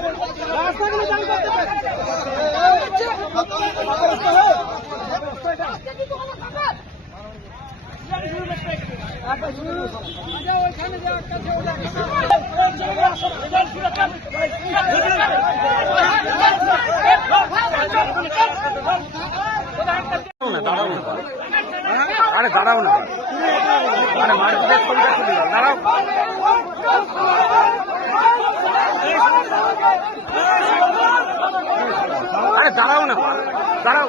রাস্তাগুলো জাম দাঁড়াও না। আরে দাঁড়াও না আরে মার্কেট দাঁড়াও। আরে দাঁড়াও না দাঁড়াও।